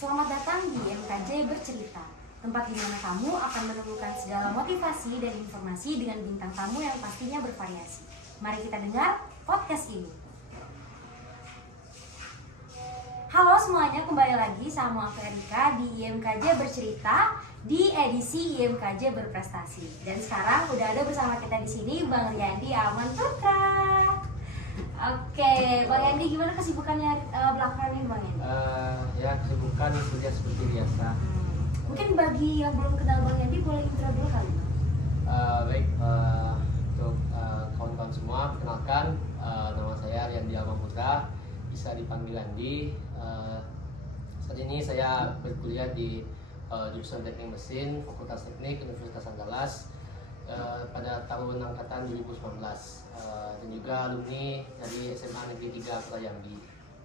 Selamat datang di MKJ Bercerita, tempat di mana kamu akan menemukan segala motivasi dan informasi dengan bintang tamu yang pastinya bervariasi. Mari kita dengar podcast ini. Halo semuanya, kembali lagi sama aku Erika di IMKJ Bercerita di edisi IMKJ Berprestasi. Dan sekarang udah ada bersama kita di sini Bang Riyandi Aman Putra. Oke, Bang Yandi, gimana kesibukannya belakangan ini, Bang Yandi? Ya, kesibukan kuliah seperti biasa. Mungkin bagi yang belum kenal Bang Yandi, boleh intro dulu kali, Bang? Baik, untuk kawan-kawan semua, perkenalkan, nama saya Riyandi Aman Putra, bisa dipanggil Andi. Saat ini saya berkuliah di jurusan Teknik Mesin, Fakultas Teknik Universitas Andalas pada tahun angkatan 2019, dan juga alumni dari SMA Negeri 3 Prayambi.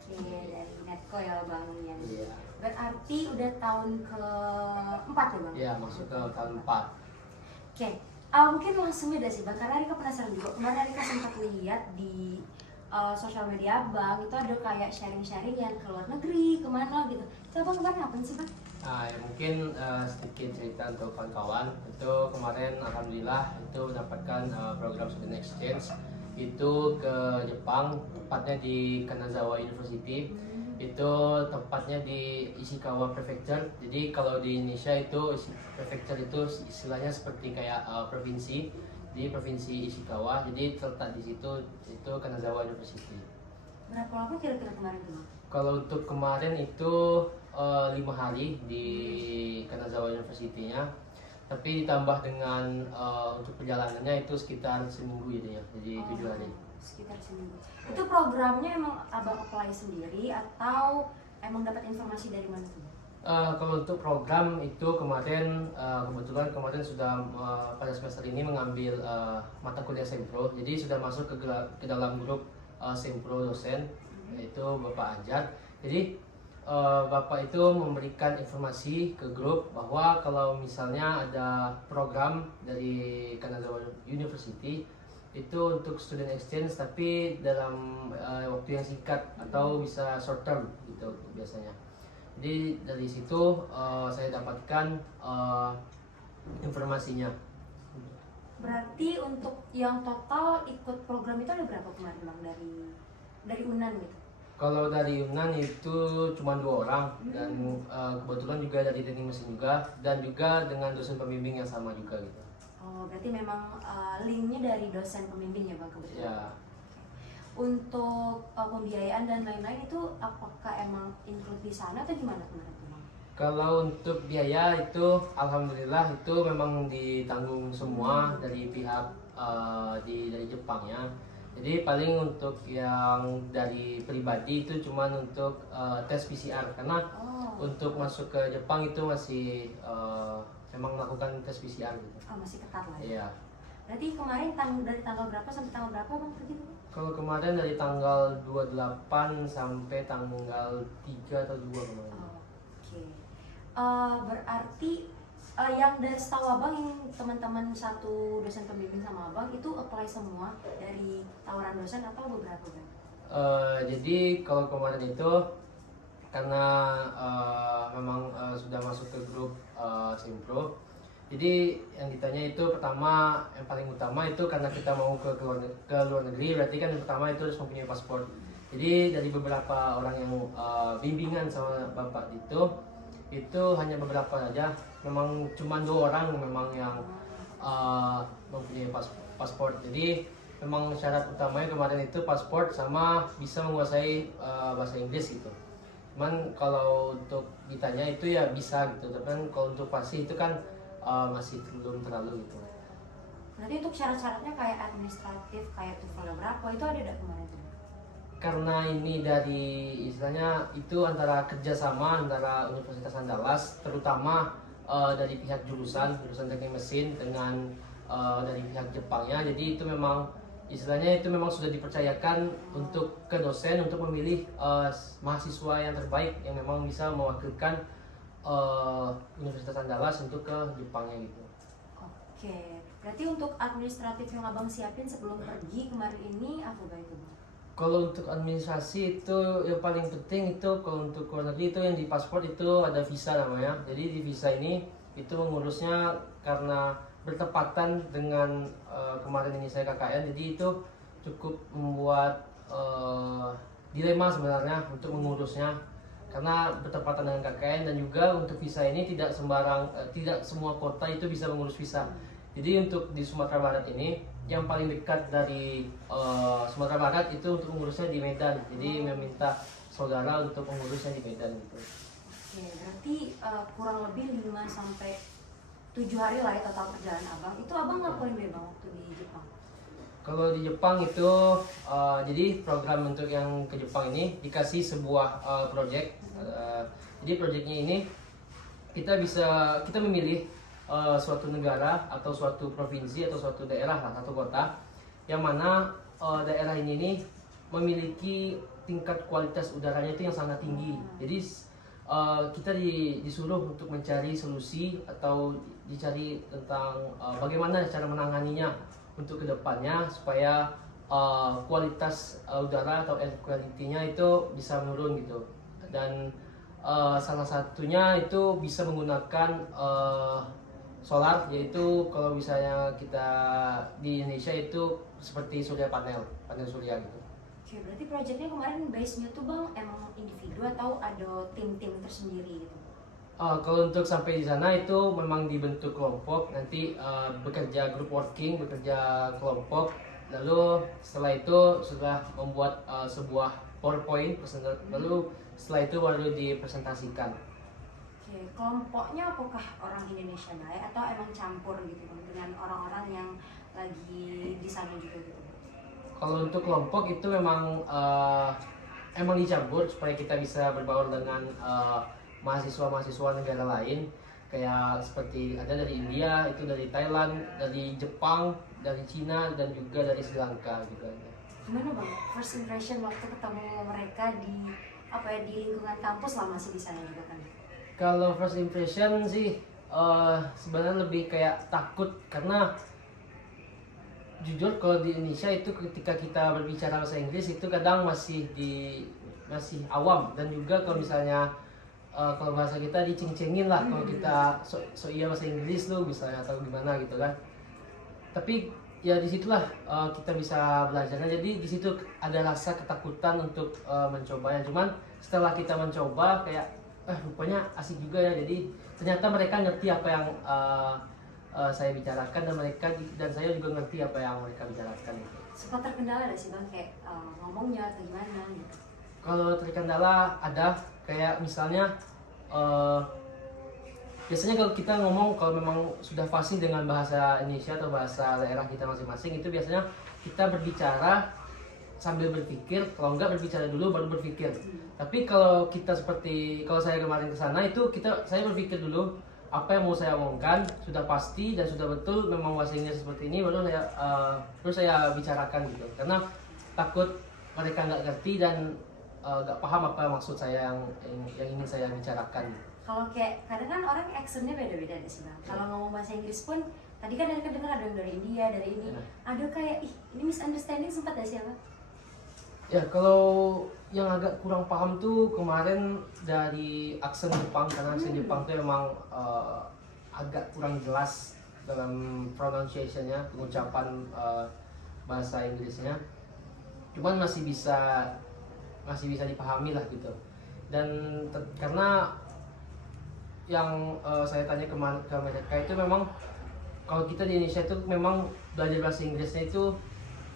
Iya, dari Netco ya Bang Yandi. Iya. Berarti udah tahun ke-4 ya Bang? Iya, masuk ke tahun 4. Oke, mungkin langsung aja sih Bang, karena Rika penasaran juga. Kemarin Rika sempat lihat di sosial media Bang, itu ada kayak sharing-sharing yang ke luar negeri, kemana gitu. Coba kemarin apa sih Bang? Ya mungkin sedikit cerita untuk kawan-kawan. Itu kemarin alhamdulillah itu mendapatkan program student exchange itu ke Jepang, tepatnya di Kanazawa University. Itu tempatnya di Ishikawa Prefecture. Jadi kalau di Indonesia itu prefecture itu istilahnya seperti kayak provinsi. Di provinsi Ishikawa. Jadi terletak di situ itu Kanazawa University. Berapa lama kira-kira kemarin tuh Bang? Kalau untuk kemarin itu 5 hari di Kanazawa University-nya, tapi ditambah dengan untuk perjalanannya itu sekitar seminggu gitu ya, jadi 7 hari. Sekitar seminggu. Itu programnya emang Abang apply sendiri atau emang dapat informasi dari mana tuh? Kalau untuk program itu kemarin kebetulan kemarin sudah pada semester ini mengambil mata kuliah Sempro, jadi sudah masuk ke dalam grup Sempro dosen, yaitu Bapak Anjar. Jadi Bapak itu memberikan informasi ke grup bahwa kalau misalnya ada program dari Kanazawa University itu untuk student exchange tapi dalam waktu yang singkat atau bisa short term gitu biasanya. Jadi dari situ saya dapatkan informasinya. Berarti untuk yang total ikut program itu ada berapa kemarin Bang dari UNAN gitu? Kalau dari UNAN itu cuma 2 orang dan kebetulan juga dari teknik mesin juga dan juga dengan dosen pembimbing yang sama juga gitu. Oh, berarti memang linknya dari dosen pembimbing ya Bang kebetulan? Ya. Untuk pembiayaan dan lain-lain itu apakah emang include di sana atau gimana kemarin tuh Bang? Kalau untuk biaya itu alhamdulillah itu memang ditanggung semua dari pihak dari Jepang ya. Jadi paling untuk yang dari pribadi itu cuman untuk tes PCR karena untuk masuk ke Jepang itu masih memang melakukan tes PCR gitu. Oh, masih ketat lah ya? Iya. Berarti kemarin dari tanggal berapa sampai tanggal berapa Bang pergi tuh? Kalau kemarin dari tanggal 28 sampai tanggal 3 atau 2 kemarin. Oke. Berarti yang dari setahu Abang yang teman-teman satu dosen pembimbing sama Abang itu apply semua dari tawaran dosen atau beberapa Bang? Jadi kalau kemarin itu karena memang sudah masuk ke grup Simpro, jadi yang ditanya itu pertama yang paling utama itu karena kita mau ke luar negeri, berarti kan yang pertama itu harus mempunyai paspor. Jadi dari beberapa orang yang bimbingan sama bapak itu hanya beberapa saja, memang cuma 2 orang memang yang mempunyai paspor. Jadi memang syarat utamanya kemarin itu paspor sama bisa menguasai bahasa Inggris gitu. Cuman kalau untuk ditanya itu ya bisa gitu, tapi kan kalau untuk fasih itu kan masih belum terlalu gitu. Berarti untuk syarat-syaratnya kayak administratif, kayak TOEFL berapa itu ada tidak kemarin tuh? Karena ini dari istilahnya itu antara kerjasama antara Universitas Andalas, terutama dari pihak jurusan teknik mesin dengan dari pihak Jepangnya. Jadi itu memang istilahnya itu memang sudah dipercayakan untuk ke dosen untuk memilih mahasiswa yang terbaik yang memang bisa mewakilkan Universitas Andalas untuk ke Jepangnya gitu. Oke, berarti untuk administratif yang Abang siapin sebelum pergi kemarin ini apa Bang itu Bang? Kalau untuk administrasi itu yang paling penting itu kalau untuk luar negeri itu yang di paspor itu ada visa namanya. Jadi di visa ini itu mengurusnya karena bertepatan dengan kemarin ini saya KKN, jadi itu cukup membuat dilema sebenarnya untuk mengurusnya karena bertepatan dengan KKN, dan juga untuk visa ini tidak sembarang tidak semua kota itu bisa mengurus visa. Jadi untuk di Sumatera Barat ini yang paling dekat dari Sumatera Barat itu untuk mengurusnya di Medan. Jadi meminta saudara untuk mengurusnya di Medan gitu. Oke, berarti kurang lebih 5 sampai 7 hari lah ya total perjalanan abang. Itu abang ngapain deh bang waktu di Jepang? Kalau di Jepang itu jadi program untuk yang ke Jepang ini dikasih sebuah project. Jadi projectnya ini kita memilih suatu negara atau suatu provinsi atau suatu daerah lah, satu kota yang mana daerah ini nih memiliki tingkat kualitas udaranya itu yang sangat tinggi. Jadi kita disuruh untuk mencari solusi atau dicari tentang bagaimana cara menanganinya untuk kedepannya supaya kualitas udara atau air quality-nya itu bisa menurun gitu. Dan salah satunya itu bisa menggunakan solar, yaitu kalau misalnya kita di Indonesia itu seperti panel surya gitu. Oke, berarti proyeknya kemarin base-nya tuh bang emang individu atau ada tim-tim tersendiri gitu? Kalau untuk sampai di sana itu memang dibentuk kelompok, nanti bekerja group working, bekerja kelompok, lalu setelah itu sudah membuat sebuah PowerPoint, lalu setelah itu baru dipresentasikan. Oke, kelompoknya apakah orang Indonesia baik atau emang campur gitu bang dengan orang-orang yang lagi di sana juga gitu? Kalau untuk kelompok itu memang emang dicampur supaya kita bisa berbaur dengan mahasiswa-mahasiswa negara lain, kayak seperti ada dari India, itu dari Thailand, dari Jepang, dari Cina, dan juga dari Sri Lanka gitu aja. Gimana bang first impression waktu ketemu mereka di di lingkungan kampus lah, masih di sana juga kan? Kalau first impression sih sebenarnya lebih kayak takut, karena jujur kalau di Indonesia itu ketika kita berbicara bahasa Inggris itu kadang masih awam, dan juga kalau misalnya kalau bahasa kita diceng-cengin lah kalau kita so iya bahasa Inggris lu misalnya atau gimana gitu kan. Tapi ya disitulah kita bisa belajarnya. Jadi di situ ada rasa ketakutan untuk mencobanya. Cuman setelah kita mencoba kayak rupanya asik juga ya. Jadi ternyata mereka ngerti apa yang saya bicarakan, dan saya juga ngerti apa yang mereka bicarakan. Sempat terkendala ada sih bang kayak ngomongnya atau gimana gitu? Kalau terkendala ada, kayak misalnya biasanya kalau kita ngomong, kalau memang sudah fasih dengan bahasa Indonesia atau bahasa daerah kita masing-masing, itu biasanya kita berbicara sambil berpikir, kalau enggak berbicara dulu baru berpikir. Tapi kalau kita kalau saya kemarin ke sana itu saya berpikir dulu apa yang mau saya omongkan, sudah pasti dan sudah betul memang bahasa Inggris seperti ini, baru saya bicarakan gitu. Karena takut mereka nggak ngerti dan nggak paham apa maksud saya yang ingin saya bicarakan. Kalau kayak kadang kan orang accentnya beda-beda deh sih bang. Kalau ngomong bahasa Inggris pun tadi kan ada dengar ada yang dari India, dari ini, ada kayak ini misunderstanding sempat ada siapa? Ya, kalau yang agak kurang paham tuh kemarin dari aksen Jepang, karena aksen Jepang tuh emang agak kurang jelas dalam pronunciation-nya, pengucapan bahasa Inggrisnya. Cuman masih bisa dipahami lah gitu. Dan karena yang saya tanya ke mereka itu memang kalau kita di Indonesia itu memang belajar bahasa Inggrisnya itu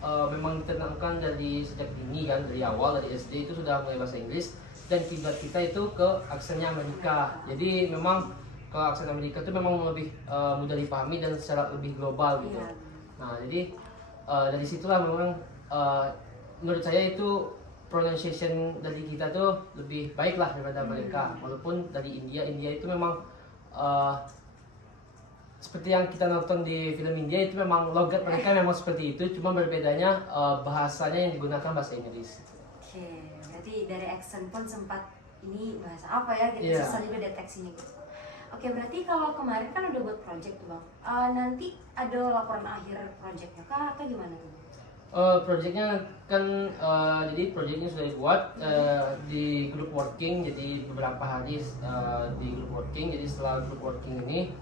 memang ditanamkan dari sejak dini kan, dari awal dari SD itu sudah mulai bahasa Inggris, dan kiblat kita itu ke aksennya Amerika. Jadi memang ke aksen Amerika itu memang lebih mudah dipahami dan secara lebih global gitu. Nah jadi dari situlah memang menurut saya itu pronunciation dari kita tuh lebih baik lah daripada mereka. Walaupun dari India itu memang seperti yang kita nonton di film India itu memang logat mereka memang seperti itu, cuma berbedanya bahasanya yang digunakan bahasa Inggris. Oke, berarti dari accent pun sempat ini bahasa apa ya gitu, susah juga deteksinya gitu. Oke, berarti kalau kemarin kan udah buat project tuh bang, nanti ada laporan akhir projectnya kah atau gimana tuh? Projectnya kan jadi projectnya sudah dibuat di group working, jadi beberapa hari di group working. Jadi setelah group working ini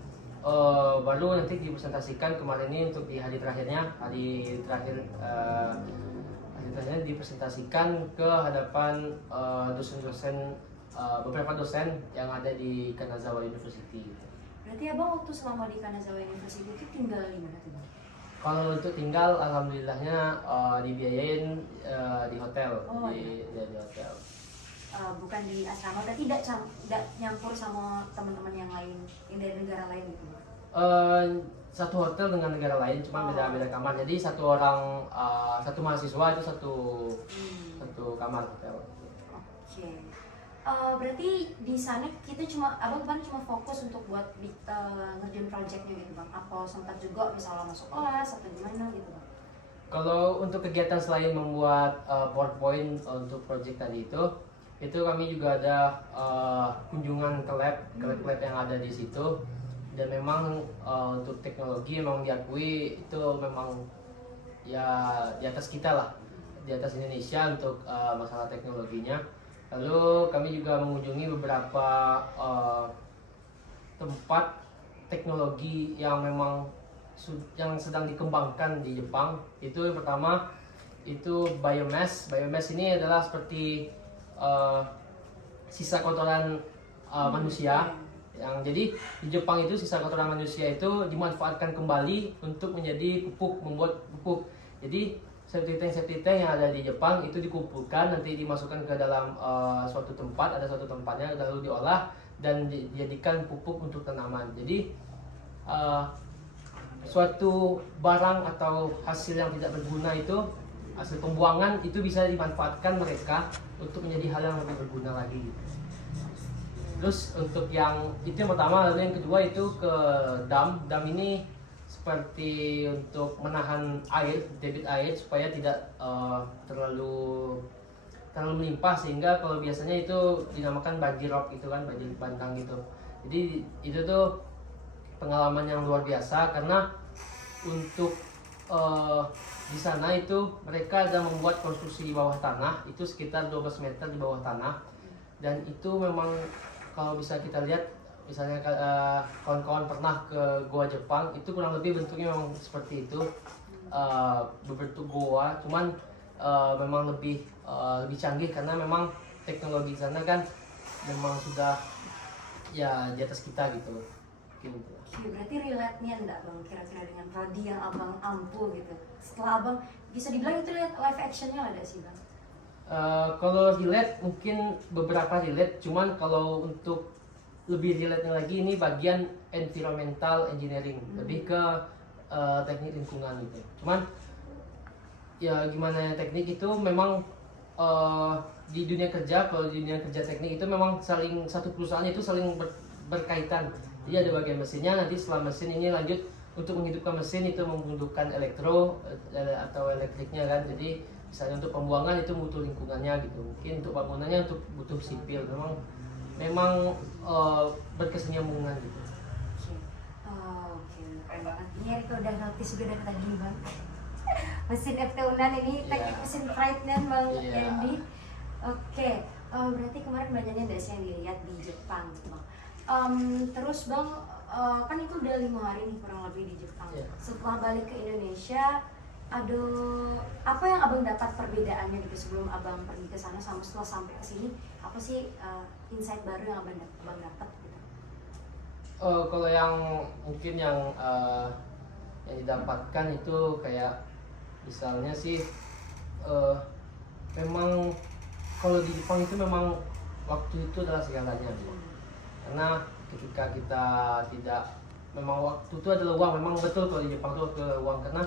baru nanti dipresentasikan kemarin ini untuk di hari terakhirnya, hari terakhirnya dipresentasikan ke hadapan dosen-dosen, beberapa dosen yang ada di Kanazawa University. Berarti abang waktu selama di Kanazawa University itu tinggal di mana tuh bang? Kalau untuk tinggal, alhamdulillahnya dibiayain di hotel, Oh, di hotel. Bukan di asrama, berarti tidak nyampur sama teman-teman yang lain yang dari negara lain gitu bang? Satu hotel dengan negara lain, cuma beda-beda kamar. Jadi satu orang, satu mahasiswa itu satu kamar hotel. Oke. Berarti di sana kita abang kan cuma fokus untuk buat ngerjain projectnya gitu bang? Apa sempat juga misalnya masuk kelas atau gimana gitu bang? Kalau untuk kegiatan selain membuat PowerPoint untuk project tadi itu kami juga ada kunjungan ke lab yang ada di situ. Dan memang untuk teknologi memang diakui itu memang ya di atas kita lah, di atas Indonesia untuk masalah teknologinya. Lalu kami juga mengunjungi beberapa tempat teknologi yang memang yang sedang dikembangkan di Jepang. Itu yang pertama itu biomass. Biomass ini adalah seperti sisa kotoran manusia. Yang jadi di Jepang itu sisa kotoran manusia itu dimanfaatkan kembali untuk menjadi pupuk, membuat pupuk. Jadi septic tank yang ada di Jepang itu dikumpulkan, nanti dimasukkan ke dalam suatu tempat, ada suatu tempatnya, lalu diolah dan dijadikan pupuk untuk tanaman. Jadi suatu barang atau hasil yang tidak berguna itu, hasil pembuangan itu bisa dimanfaatkan mereka untuk menjadi hal yang lebih berguna lagi. Terus untuk yang itu yang pertama, lalu yang kedua itu ke dam. Dam ini seperti untuk menahan air, debit air supaya tidak terlalu melimpah, sehingga kalau biasanya itu dinamakan banjir rob itu kan, banjir bandang gitu. Jadi itu tuh pengalaman yang luar biasa karena untuk di sana itu mereka ada membuat konstruksi di bawah tanah, itu sekitar 12 meter di bawah tanah. Dan itu memang kalau bisa kita lihat, misalnya kawan-kawan pernah ke goa Jepang, itu kurang lebih bentuknya memang seperti itu, berbentuk goa, cuman memang lebih canggih karena memang teknologi di sana kan memang sudah ya di atas kita gitu. Berarti relate-nya enggak bang kira-kira dengan prodi yang abang ampu gitu? Setelah abang bisa dibilang itu lihat live actionnya ada sih bang? Kalau relate mungkin beberapa relate, cuman kalau untuk lebih relate lagi ini bagian environmental engineering, lebih ke teknik lingkungan gitu. Cuman ya gimana ya, teknik itu memang di dunia kerja, kalau di dunia kerja teknik itu memang saling, satu perusahaan itu saling berkaitan. Jadi ada bagian mesinnya, nanti setelah mesin ini lanjut untuk menghidupkan mesin itu membutuhkan elektro atau elektriknya kan. Jadi misalnya untuk pembuangan itu butuh lingkungannya gitu, mungkin untuk bangunannya untuk butuh sipil, memang berkesinambungan gitu. Oke, keren banget. Ini Erika udah notice juga dari tadi bang. Mesin FT Unan ini teknik mesin Pride-nya bang Andy. Oke, berarti kemarin banyaknya dasi yang dilihat di Jepang gitu bang. Terus bang, kan itu udah 5 hari nih kurang lebih di Jepang. Setelah balik ke Indonesia, apa yang abang dapat perbedaannya gitu sebelum abang pergi ke sana sama setelah sampai ke sini? Apa sih insight baru yang abang dapat gitu? Kalau yang mungkin yang didapatkan itu kayak misalnya sih memang kalau di Jepang itu memang waktu itu adalah segalanya gitu. Karena ketika kita tidak, memang waktu itu adalah uang, memang betul kalau di Jepang itu ke uang, karena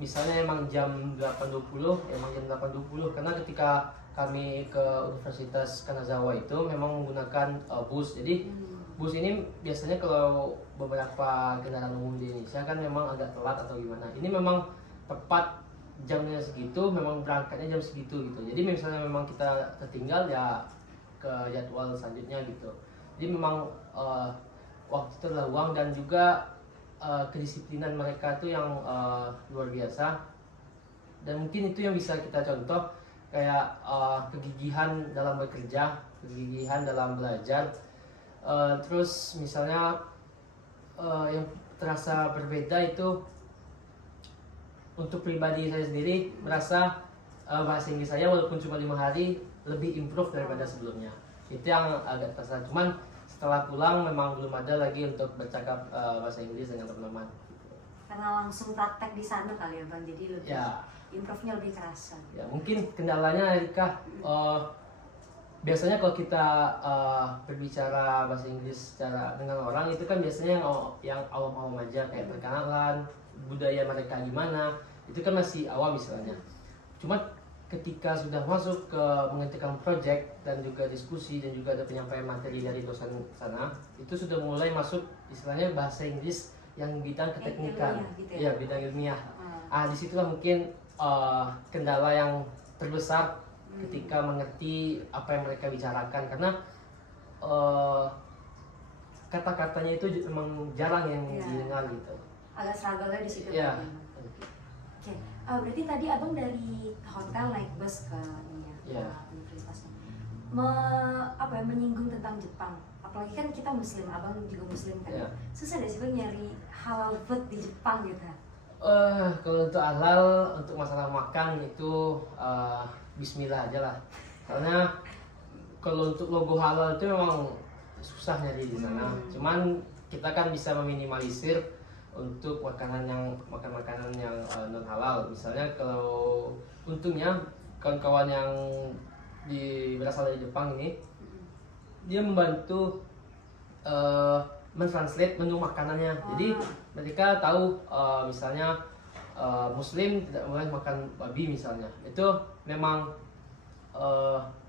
misalnya emang jam 8.20, emang jam 8.20 karena ketika kami ke Universitas Kanazawa itu memang menggunakan bus. Jadi bus ini biasanya kalau beberapa kendaraan umum di Indonesia kan memang agak telat atau gimana. Ini memang tepat jamnya segitu, memang berangkatnya jam segitu gitu. Jadi misalnya memang kita tertinggal ya ke jadwal selanjutnya gitu. Jadi memang waktu itu adalah uang, dan juga kedisiplinan mereka itu yang luar biasa. dan mungkin itu yang bisa kita contoh kayak kegigihan dalam bekerja, kegigihan dalam belajar. Terus misalnya yang terasa berbeda itu untuk pribadi saya sendiri merasa bahasa Inggris saya walaupun cuma 5 hari lebih improve daripada sebelumnya. Itu yang agak terasa. Cuman setelah pulang memang belum ada lagi untuk bercakap bahasa Inggris dengan teman-teman. Karena langsung praktek di sana kali ya Bang, jadi lebih Ya. improve-nya lebih kerasa. Ya mungkin kendalanya Erika, biasanya kalau kita berbicara bahasa Inggris secara dengan orang itu kan biasanya yang awam-awam aja kayak perkenalan, budaya mereka gimana, itu kan masih awam misalnya. Cuma ketika sudah masuk ke mengerjakan project dan juga diskusi dan juga ada penyampaian materi dari dosen sana, itu sudah mulai masuk istilahnya bahasa Inggris yang bidang keteknikan, ilmiah gitu ya? ya bidang ilmiah. Disitulah mungkin kendala yang terbesar ketika mengerti apa yang mereka bicarakan, karena kata-katanya itu memang jarang yang didengar gitu. Agak struggle-nya di situ. Ya. Oke, berarti tadi abang dari hotel naik bus ke ini ya, Iya. ke universitasnya. Menyinggung tentang Jepang. Apalagi kan kita Muslim, abang juga Muslim kan. Iya. Susah deh sih Bang nyari halal food di Jepang gitu. Kalau untuk halal, untuk masalah makan itu Bismillah aja lah. Karena kalau untuk logo halal itu memang susah nyari di sana. Cuman kita kan bisa meminimalisir untuk makanan yang non halal. Misalnya kalau untungnya kawan-kawan yang berasal dari Jepang ini dia membantu mentranslate menu makanannya. Jadi mereka tahu misalnya Muslim tidak boleh makan babi misalnya. Itu memang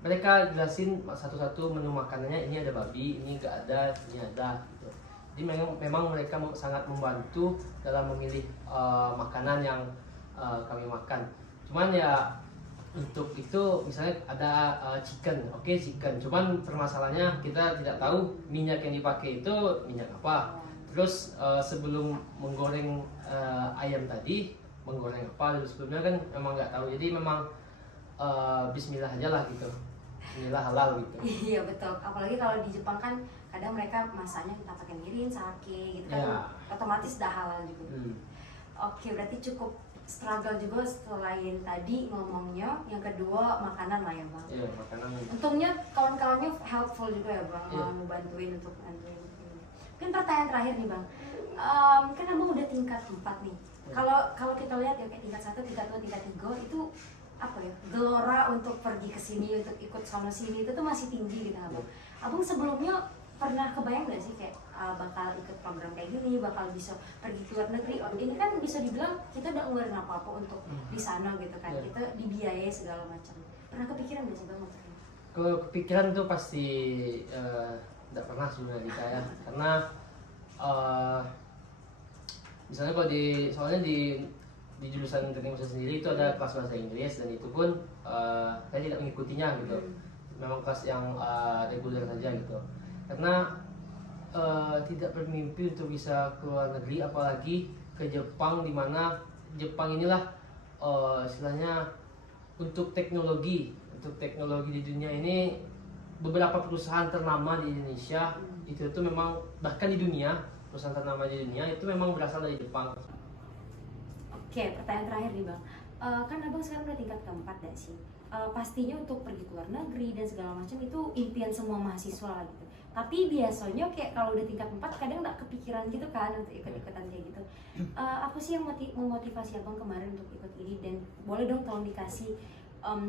mereka jelasin satu-satu menu makanannya, ini ada babi, ini enggak ada, ini ada gitu. Jadi memang mereka sangat membantu dalam memilih makanan yang kami makan. Cuman ya untuk itu misalnya ada chicken, oke, chicken. Cuman permasalahannya kita tidak tahu minyak yang dipakai itu minyak apa. Terus sebelum menggoreng ayam tadi, menggoreng apa dulu sebelumnya kan memang nggak tahu. Jadi memang Bismillah aja lah gitu. Bismillah halal gitu. Iya betul. Apalagi kalau di Jepang kan kadang mereka masaknya kita pakai mirin, sake gitu kan, Ya. otomatis dah halal juga. Oke, berarti cukup struggle juga selain tadi ngomongnya. Yang kedua makanan lah ya Bang. Iya, makanan. Untungnya kawan-kawannya helpful juga ya Bang, Iya. mau bantuin untuk bantuin ini. Mungkin pertanyaan terakhir nih Bang, kan Abang udah tingkat 4 nih. Kalau kita lihat ya kayak tingkat 1, tingkat 2, tingkat 3 itu apa ya, gelora untuk pergi ke sini, untuk ikut sana sini itu tuh masih tinggi gitu Abang. Abang sebelumnya pernah kebayang gak sih kayak bakal ikut program kayak gini, bakal bisa pergi ke luar negeri? Ini kan bisa dibilang kita udah ngeluarin apa-apa untuk di sana gitu kan, kita dibiayai segala macam. Pernah kepikiran gak sih Bang untuk ini? Kalau kepikiran tuh pasti tidak pernah sebenarnya kita ya, karena misalnya kalau soalnya di jurusan teknik mesin sendiri itu ada kelas bahasa Inggris, dan itu pun saya tidak mengikutinya gitu. Memang kelas yang reguler saja gitu. Karena tidak bermimpi untuk bisa ke luar negeri, apalagi ke Jepang, di mana Jepang inilah istilahnya untuk teknologi di dunia ini, beberapa perusahaan ternama di Indonesia itu tuh memang, bahkan di dunia, perusahaan ternama di dunia itu memang berasal dari Jepang. Oke, pertanyaan terakhir nih Bang. Kan Abang sekarang udah tingkat keempat gak sih? Pastinya untuk pergi ke luar negeri dan segala macam itu impian semua mahasiswa lah gitu. Tapi biasanya kayak kalau udah tingkat 4 kadang nggak kepikiran gitu kan untuk ikut-ikutan kayak gitu. Apa sih yang memotivasi Abang kemarin untuk ikut ini, dan boleh dong tolong dikasih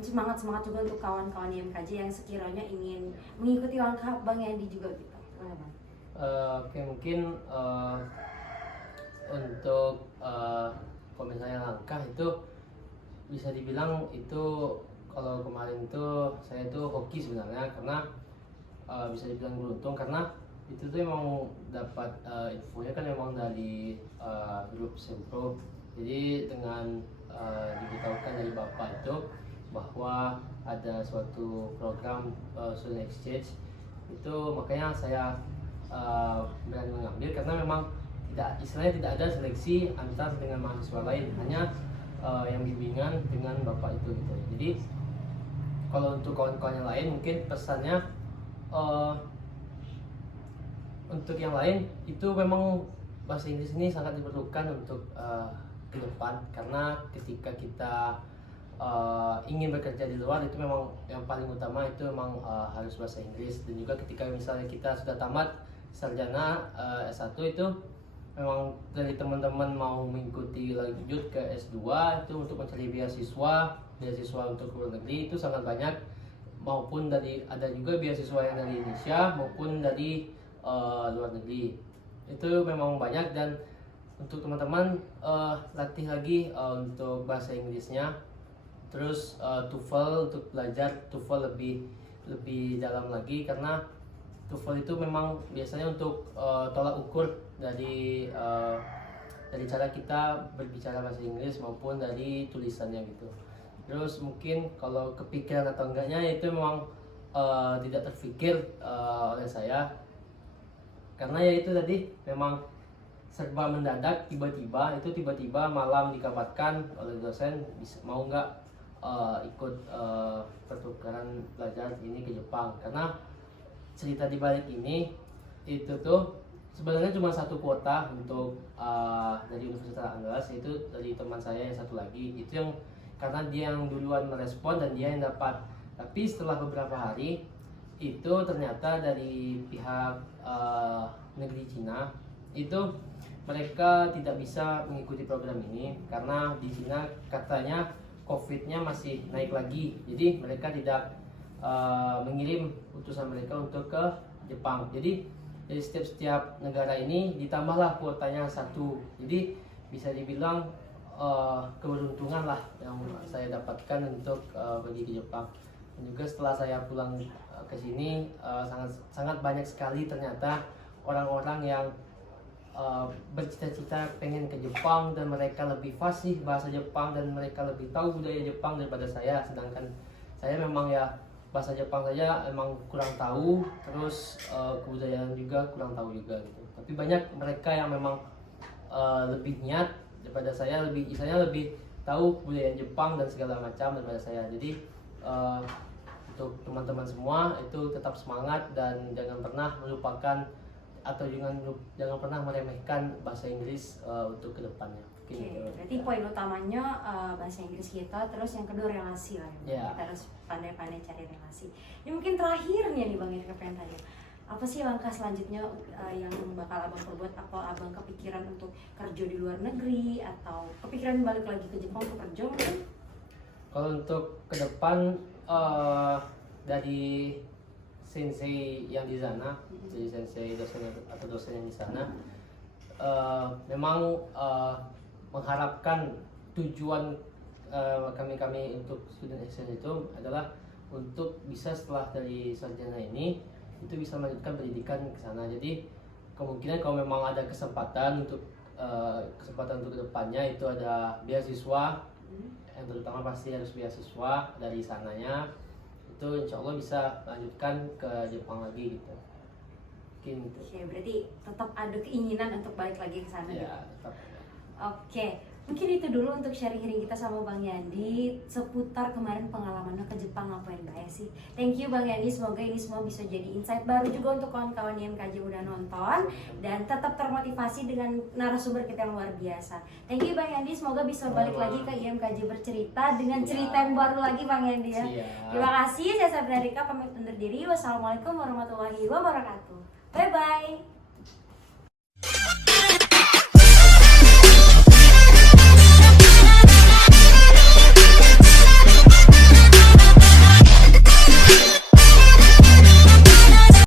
semangat juga untuk kawan-kawan IMKJ yang sekiranya ingin mengikuti langkah Bang Yandi juga gitu. Gimana Bang? Oke, mungkin untuk kalau misalnya langkah itu bisa dibilang itu, kalau kemarin itu saya tuh hoki sebenarnya, karena bisa dibilang beruntung, karena itu tuh emang dapat infonya kan memang dari grup Sempro. Jadi dengan diberitahukan dari bapak itu bahwa ada suatu program student exchange, itu makanya saya berani mengambil, karena memang istilahnya tidak ada seleksi antar dengan mahasiswa lain, hanya yang bimbingan dengan bapak itu gitu. Jadi kalau untuk kawan-kawan yang lain mungkin pesannya untuk yang lain itu memang bahasa Inggris ini sangat diperlukan untuk ke depan, karena ketika kita ingin bekerja di luar itu memang yang paling utama itu memang harus bahasa Inggris. Dan juga ketika misalnya kita sudah tamat sarjana S1 itu memang dari teman-teman mau mengikuti lanjut ke S2 itu untuk mencari beasiswa untuk luar negeri itu sangat banyak, maupun dari ada juga beasiswa yang dari Indonesia maupun dari luar negeri itu memang banyak. Dan untuk teman-teman latih lagi untuk bahasa Inggrisnya, terus TOEFL untuk belajar TOEFL lebih dalam lagi, karena TOEFL itu memang biasanya untuk tolak ukur dari cara kita berbicara bahasa Inggris maupun dari tulisannya gitu. Terus mungkin kalau kepikiran atau enggaknya itu memang tidak terpikir oleh saya, karena ya itu tadi memang serba mendadak, tiba-tiba malam dikabarkan oleh dosen mau nggak ikut pertukaran belajar ini ke Jepang. Karena cerita di balik ini itu tuh sebenarnya cuma satu kuota untuk dari Universitas Andalas, yaitu dari teman saya yang satu lagi, itu yang karena dia yang duluan merespon dan dia yang dapat. Tapi setelah beberapa hari itu ternyata dari pihak negeri Cina itu mereka tidak bisa mengikuti program ini karena di Cina katanya COVID-nya masih naik lagi. Jadi mereka tidak mengirim utusan mereka untuk ke Jepang. Jadi dari setiap negara ini ditambahlah kuotanya satu. Jadi bisa dibilang keberuntungan lah yang saya dapatkan untuk pergi ke Jepang. Dan juga setelah saya pulang ke sini sangat banyak sekali ternyata orang-orang yang bercita-cita pengen ke Jepang dan mereka lebih fasih bahasa Jepang dan mereka lebih tahu budaya Jepang daripada saya. Sedangkan saya memang ya bahasa Jepang saja emang kurang tahu, terus kebudayaan juga kurang tahu juga gitu. Tapi banyak mereka yang memang lebih niat daripada saya, lebih tahu budaya Jepang dan segala macam daripada saya. Jadi untuk teman-teman semua itu tetap semangat dan jangan pernah melupakan atau jangan pernah meremehkan bahasa Inggris untuk kedepannya. Oke, berarti poin utamanya bahasa Inggris kita, terus yang kedua relasi lah. Yeah. Kita harus pandai-pandai cari relasi. Ini mungkin terakhirnya nih Bang Erika pengen tanya, apa sih langkah selanjutnya yang bakal abang perbuat? Apa abang kepikiran untuk kerja di luar negeri atau kepikiran balik lagi ke Jepang untuk kerja mungkin? Kalau untuk ke depan dari sensei yang di sana, jadi sensei dosen atau dosen yang di sana, memang mengharapkan tujuan kami untuk student exchange itu adalah untuk bisa setelah dari sarjana ini itu bisa melanjutkan pendidikan ke sana. Jadi kemungkinan kalau memang ada kesempatan untuk kedepannya itu ada beasiswa, yang terutama pasti harus beasiswa dari sananya, itu insya Allah bisa lanjutkan ke Jepang lagi gitu. Mungkin gitu. Oke, berarti tetap ada keinginan untuk balik lagi ke sana. Ya, gitu? tetap. Oke, mungkin itu dulu untuk sharing-sharing kita sama Bang Yandi seputar kemarin pengalamannya ke Jepang, ngapain ya sih. Thank you Bang Yandi, semoga ini semua bisa jadi insight baru juga untuk kawan-kawan IMKJ udah nonton dan tetap termotivasi dengan narasumber kita yang luar biasa. Thank you Bang Yandi, semoga bisa balik lagi ke IMKJ bercerita dengan cerita yang baru lagi Bang Yandi ya. Terima kasih, saya Sabrina Rika pamit undur diri. Wassalamualaikum warahmatullahi wabarakatuh. Bye bye.